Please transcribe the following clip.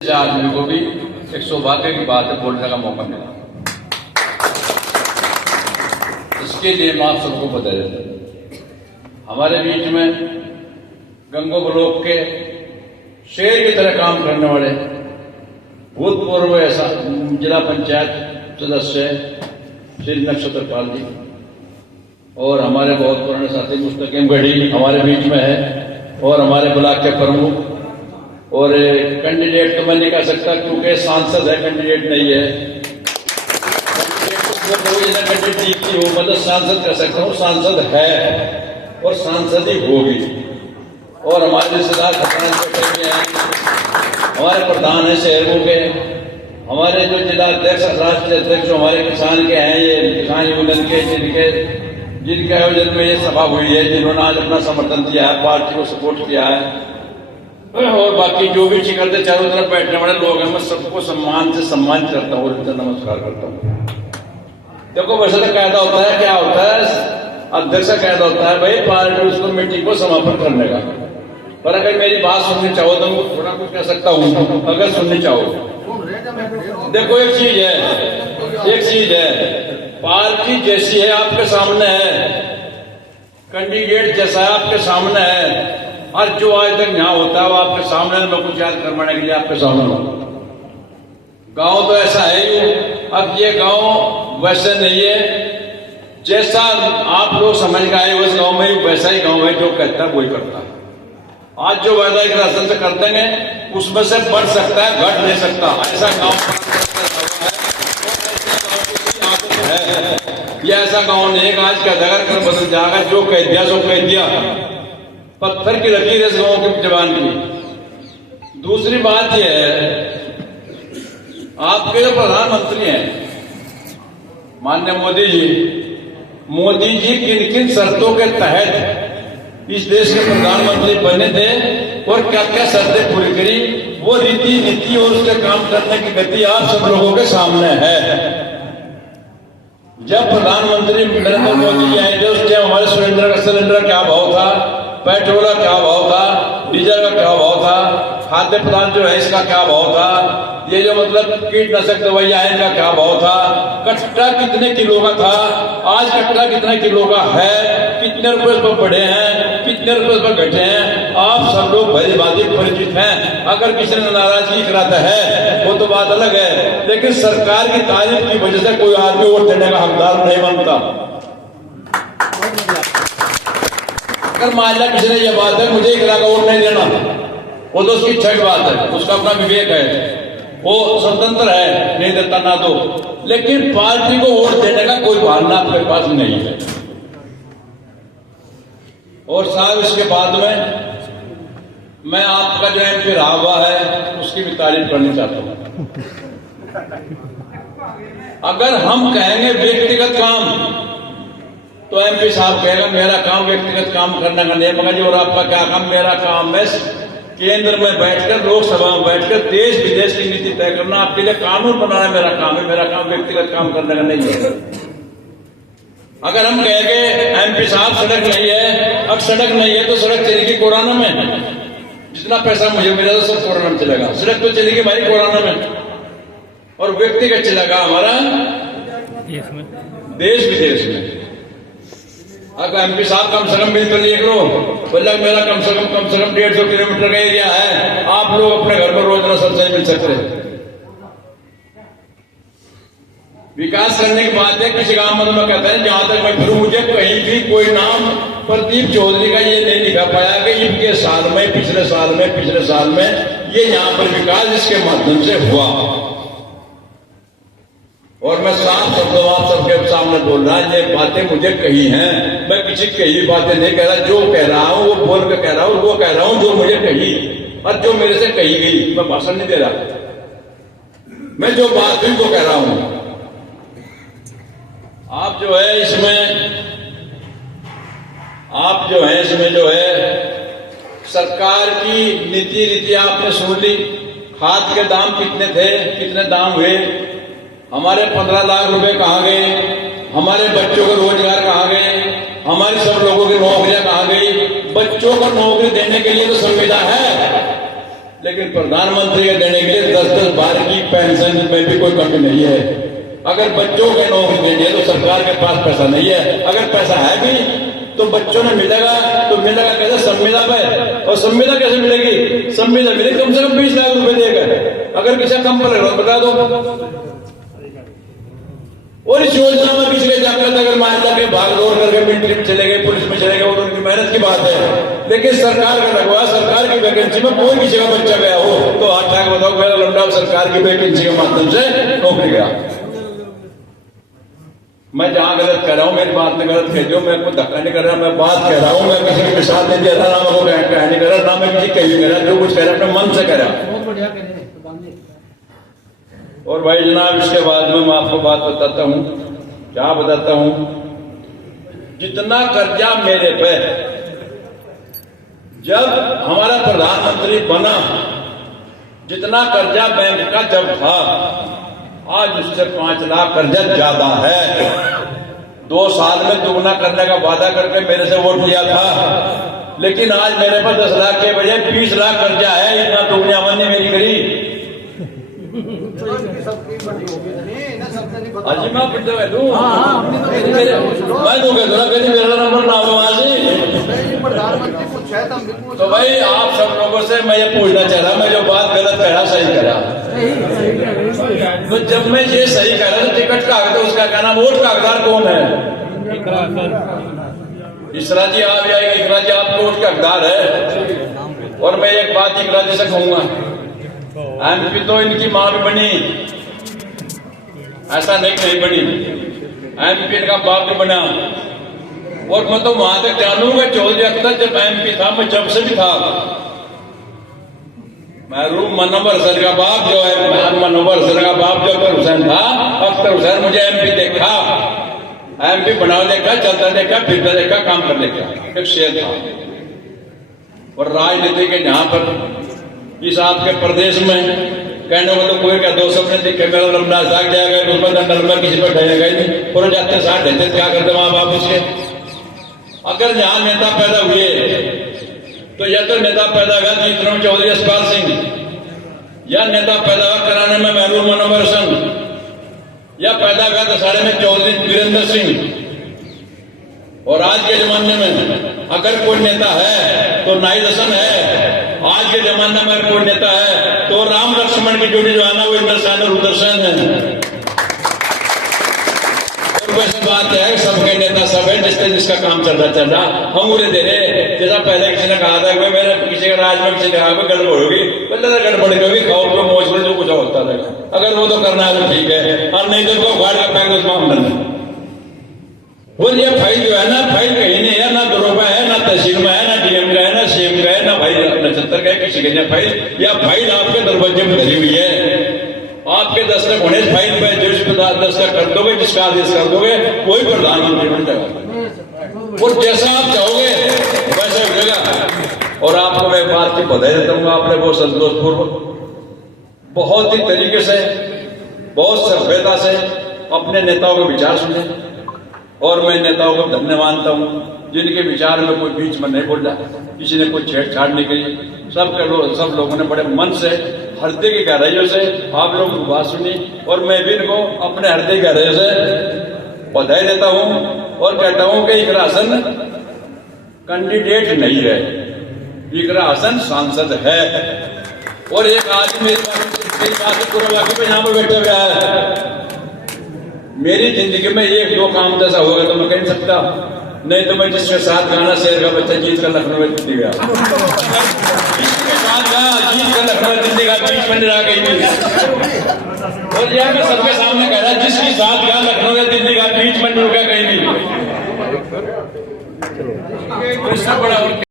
से आदमी को भी एक सौभाग्य की बात है बोलने का मौका मिला। इसके लिए मैं आप सबको बधाई देता हूं। हमारे बीच में गंगो ब्लॉक के शेर की तरह काम करने वाले भूतपूर्व ऐसा जिला पंचायत सदस्य श्री नक्षत्र पाल जी और हमारे बहुत पुराने साथी मुस्तकीम गढ़ी हमारे बीच में है और हमारे ब्लॉक के प्रमुख और कैंडिडेट तो मैं नहीं कह सकता क्योंकि सांसद है, कैंडिडेट नहीं है। कैंडिडेट जीतती हो मतलब सांसद कह सकता हूँ, सांसद है और सांसद ही होगी। और हमारे रिश्तेदार खतरनाक बैठे हुए हैं, हमारे प्रधान है शहरों के, हमारे जो जिला अध्यक्ष राष्ट्रीय अध्यक्ष हमारे किसान के हैं, ये किसान यूनियन के जिनके आयोजन में ये सभा हुई है, जिन्होंने आज अपना समर्थन दिया है, पार्टी को सपोर्ट किया है और बाकी जो भी चिकरते चारों तरफ बैठने वाले लोग हैं, मैं सबको सम्मान से सम्मानित करता हूँ और नमस्कार करता हूँ। देखो वैसे तो कायदा होता है, क्या होता है, अध्यक्ष का कायदा होता है भाई पार्टी उसको मीटिंग को समापन करने का। पर अगर मेरी बात सुननी चाहो तो मैं थोड़ा कुछ कह सकता हूँ, अगर सुननी चाहो। देखो एक चीज है, पार्टी जैसी है आपके सामने है, कैंडिडेट जैसा है आपके सामने है, और जो आज तक यहाँ होता है वो आपके सामने, मैं कुछ याद करवाने के लिए आपके सामने हूं। गांव तो ऐसा है ही, अब ये गांव वैसे नहीं है जैसा आप लोग समझ के आए, उस गांव में वैसा ही गांव है, जो कहता है वही करता है। आज जो वादा एक रास्ते से कर देंगे उसमें से बढ़ सकता है, घट नहीं सकता, ऐसा गांव है। ये ऐसा गांव नहीं है आज का जगह कर बदल जाएगा, जो कह दिया सो कह दिया, पत्थर की लकीर है इस गांव की जवान की। दूसरी बात यह है, आपके जो प्रधानमंत्री हैं माननीय मोदी जी किन किन शर्तों के तहत इस देश के प्रधानमंत्री बने थे और क्या क्या शर्तें पूरी करी, वो रीति नीति और उसके काम करने की गति आप सब लोगों के सामने है। जब प्रधानमंत्री नरेंद्र मोदी जी आए थे उस टाइम हमारे सिलेंडर का क्या भाव था, पेट्रोल का क्या भाव था, डीजल का क्या भाव था, खाद्य पदार्थ जो है इसका क्या भाव था, ये जो मतलब कीटनाशक दवाइयां है इनका क्या भाव था, कट्टा कितने किलो का था, आज कट्टा कितने किलो का है, कितने रुपए पर बढ़े हैं, कितने रुपए पर घटे हैं, आप सब लोग भली भांति परिचित हैं। अगर किसी ने नाराजगी कराता है वो तो बात अलग है, लेकिन सरकार की तारीफ की वजह से कोई आदमी वोट देने का हकदार नहीं बनता। अगर मान लिया किसी ने यह बात है मुझे एक लाख वोट नहीं देना, वो तो उसकी इच्छा की बात है, उसका अपना विवेक है, वो स्वतंत्र है, नहीं देता ना दो, लेकिन पार्टी को वोट देने का कोई बहाना आपके पास नहीं है। और साहब इसके बाद में मैं आपका जो एमपी रहा हुआ है उसकी भी तारीफ करनी चाहता हूं। अगर हम कहेंगे व्यक्तिगत काम तो एमपी साहब कहेगा मेरा काम व्यक्तिगत काम करने का नहीं, मगर और आपका क्या काम, मेरा काम है केंद्र में बैठकर, लोकसभा में बैठकर देश विदेश की नीति तय करना, आपके लिए कानून बनाना मेरा काम है, मेरा काम व्यक्तिगत काम करने का नहीं है। अगर हम कहेंगे एमपी साहब सड़क नहीं है, अब सड़क नहीं है तो सड़क चलेगी कोरोना में, जितना पैसा मुझे मिला तो सब कोरोना में चलेगा, सड़क तो चलेगी हमारी कोरोना में, और व्यक्तिगत चलेगा हमारा देश विदेश में। अगर एमपी साहब कम से कम बिल तो लिए करो, बोला मेरा कम से कम 150 किलोमीटर का एरिया है, आप लोग अपने घर पर रोजाना सबसे मिल सकते हैं। विकास करने की बात है, किसी गांव में मैं कहता है जहां तक मैं फिरूं मुझे कहीं भी कोई नाम प्रदीप चौधरी का ये नहीं लिखा पाया कि इनके साल में पिछले साल में ये यहाँ पर विकास इसके माध्यम से हुआ। और मैं साफ शब्दों आप सबके सामने बोल रहा, ये बातें मुझे कही हैं, मैं किसी कही बातें नहीं कह रहा, जो कह रहा हूं वो बोल के कह रहा हूं, वो कह रहा हूं जो मुझे कही और जो मेरे से कही गई। मैं भाषण नहीं दे रहा, मैं जो बात हुई वो कह रहा हूं। आप जो है इसमें जो है सरकार की नीति रीति आपने सुन ली, खाद के दाम कितने थे, कितने दाम हुए, हमारे 15 लाख रुपए कहाँ गए, हमारे बच्चों को रोजगार कहाँ गए, हमारी सब लोगों की नौकरियां कहाँ गई। बच्चों को नौकरी देने के लिए तो संविदा है, लेकिन प्रधानमंत्री के देने के लिए पेंशन में भी कोई कमी नहीं है। अगर बच्चों के नौकरी देनी है तो सरकार के पास पैसा नहीं है। अगर पैसा है भी तो बच्चों ने मिलेगा तो मिलेगा कैसे? संविदा पे। और संविदा कैसे मिलेगी? संविदा मिलेगी कम से कम 20 लाख रुपए देकर। अगर किसी कम पर बता दो। और इस योजना में किसी के जाकर अगर मान लो के भाग दौड़ करके मिलिट्री में चले गए, पुलिस में चले गए, और उनकी मेहनत की बात है। लेकिन सरकार का लगवा, सरकार की वैकेंसी में कोई किसी का बच्चा गया हो तो हाथ ठाक बताओ मेरा लौंडा सरकार की वैकेंसी के माध्यम से नौकरी गया। मैं जहां गलत कर रहा हूं मेरी बात में गलत कह दो, मैं कोई धक्का नहीं कर रहा, मैं बात कह रहा हूं, मैं किसी की मिसाल नहीं दे रहा, ना मैं कोई नहीं कर रहा, ना मैं किसी कहीं कर रहा, जो कुछ कह रहा अपने मन से कह रहा। और भाई जनाब इसके बाद में मैं आपको बात बताता हूं, क्या बताता हूं, जितना कर्जा मेरे पे जब हमारा प्रधानमंत्री बना, जितना कर्जा बैंक का जब था, आज उससे 5 लाख कर्जा ज्यादा है। 2 साल में दुगना करने का वादा करके मेरे से वोट लिया था, लेकिन आज मेरे पास 10 लाख के बजाय 20 लाख कर्जा है। इतना दुगना हमने मेरी करी। अजी मैं पिट दू मैं दूंगा मेरा नंबर ना हो आज। तो भाई आप सब लोगों से मैं ये पूछना चाह रहा, मैं जो बात गलत करा सही करा? तो जब मैं ये सही कह रहा तो टिकट कागज तो उसका कहना वोट कागदार कौन है? इकरा जी आप या इकरा जी आप वोट का हकदार है। और मैं एक बात इकरा जी से कहूंगा, एमपी तो इनकी मां भी बनी, ऐसा नहीं बनी, एमपी इनका बाप भी बना। और मैं तो वहां तक जानूंगा चौधरी अख्तर जब एमपी था, मैं जब से भी था, महरूम मनोवर सर का बाप जो है, मनोवर सर का बाप जो अख्तर हुसैन था, अख्तर हुसैन मुझे एमपी देखा, एमपी बनाओ देखा, चलता देखा, फिरता देखा, काम कर देखा, एक शेर था। और राजनीति के जहां पर इस आपके प्रदेश में कहने को तो कोई क्या 2 सपने दिखे, मेरा लंबा जाग जाएगा, उसमें दंडल में किसी पर ठहरेगा ही नहीं। और जाते साथ देते क्या करते माँ बाप उसके? अगर यहाँ नेता पैदा हुए तो या तो नेता पैदा हुआ जीतराम चौधरी यशपाल सिंह, या नेता पैदा हुआ कराने में महबूब मनोवर सिंह, या पैदा हुआ दशहरे में चौधरी वीरेंद्र सिंह। और आज के जमाने में अगर कोई नेता है तो नाई दसन है। आज के जमाने में कोई नेता है तो राम लक्ष्मण की जोड़ी जो है ना वो इंद्रसेन और उदरसेन है। और वैसे बात है सबके नेता सब है, जिसका काम चल रहा हम उन्हें दे रहे। जैसा पहले किसी ने कहा था कि मेरा किसी का राज में किसी ने कहा गड़बड़ होगी, पहले गड़बड़ होगी, खाओ पियो मौज में जो कुछ होता था। अगर वो तो करना है तो ठीक है, और नहीं तो गाड़ का पैक उसमें हम नहीं। वो ये फाइल जो है ना, फाइल कहीं नहीं है, ना दरोगा है, ना तहसील में है, ना डीएम का है, ना सीएम का है, ना भाई 79 का है किसी के फाइल। या फाइल आपके दरवाजे में धरी हुई है, आपके दस्तक होने फाइल पे जो दस्तक कर दोगे, जिसका आदेश कर दोगे, कोई प्रधानमंत्री बन जाएगा। और जैसा आप चाहोगे वैसा हो जाएगा। और आपको मैं बात की बधाई देता हूँ, आपने बहुत संतोषपूर्वक, बहुत ही तरीके से, बहुत सभ्यता से अपने नेताओं के विचार सुने। और मैं नेताओं को धन्यवाद मानता हूँ जिनके विचार में कोई बीच में नहीं बोला, किसी ने कोई छेड़छाड़ नहीं करी। सब लोगों ने बड़े मन से, हृदय की गहराइयों से आप लोगों की बात सुनी। और मैं भी इनको अपने हृदय की गहराइयों से बधाई देता हूँ और कहता हूँ कि इकरा हसन कैंडिडेट नहीं है, इकरा हसन सांसद है। और एक आज मेरी बात पूरा पे यहाँ पर बैठे हुआ है, मेरी जिंदगी में 1-2 काम जैसा होगा तो मैं कह नहीं सकता, नहीं तो मैं जिसके साथ गाना शेर का बच्चा जीत कर लखनऊ में दिल्ली गया, जिसके साथ गाना जीत कर लखनऊ में दिल्ली गया, बीच में नहीं रह गई। और यह मैं सबके सामने कह रहा, जिसके साथ गया लखनऊ में दिल्ली गया, बीच में नहीं रुका कहीं भी।